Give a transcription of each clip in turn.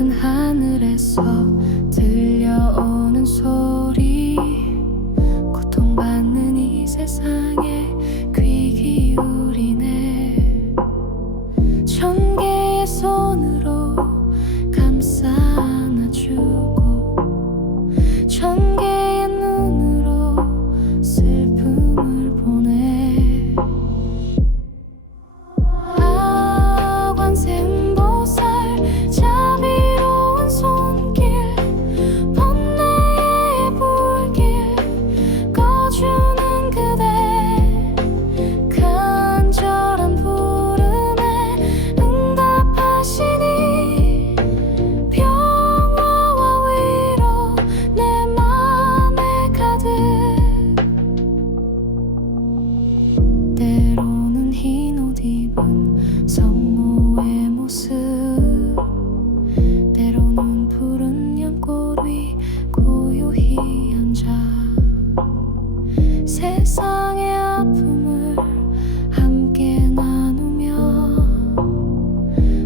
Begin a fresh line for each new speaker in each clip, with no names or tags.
높은 하늘에서 들려오는 소리. 고통받는 이 세상에 입은 성모의 모습. 때로는 푸른 연꽃 위 고요히 앉아. 세상의 아픔을 함께 나누며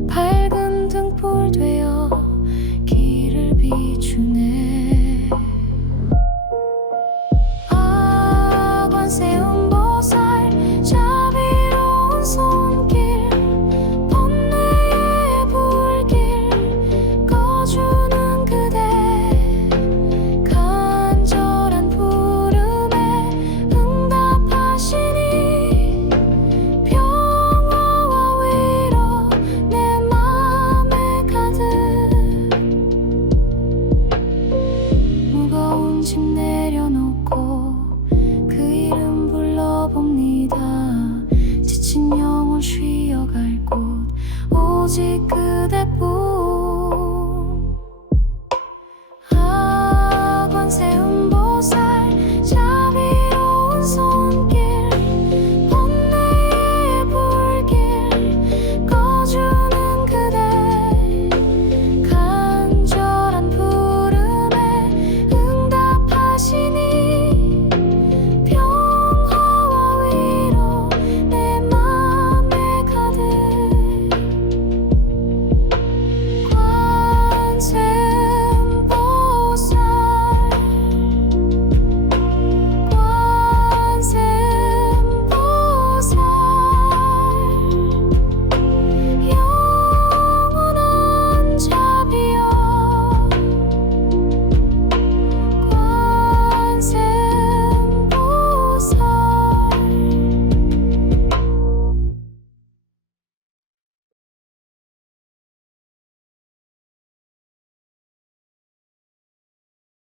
밝은 등불 되어 길을 비추네. 아,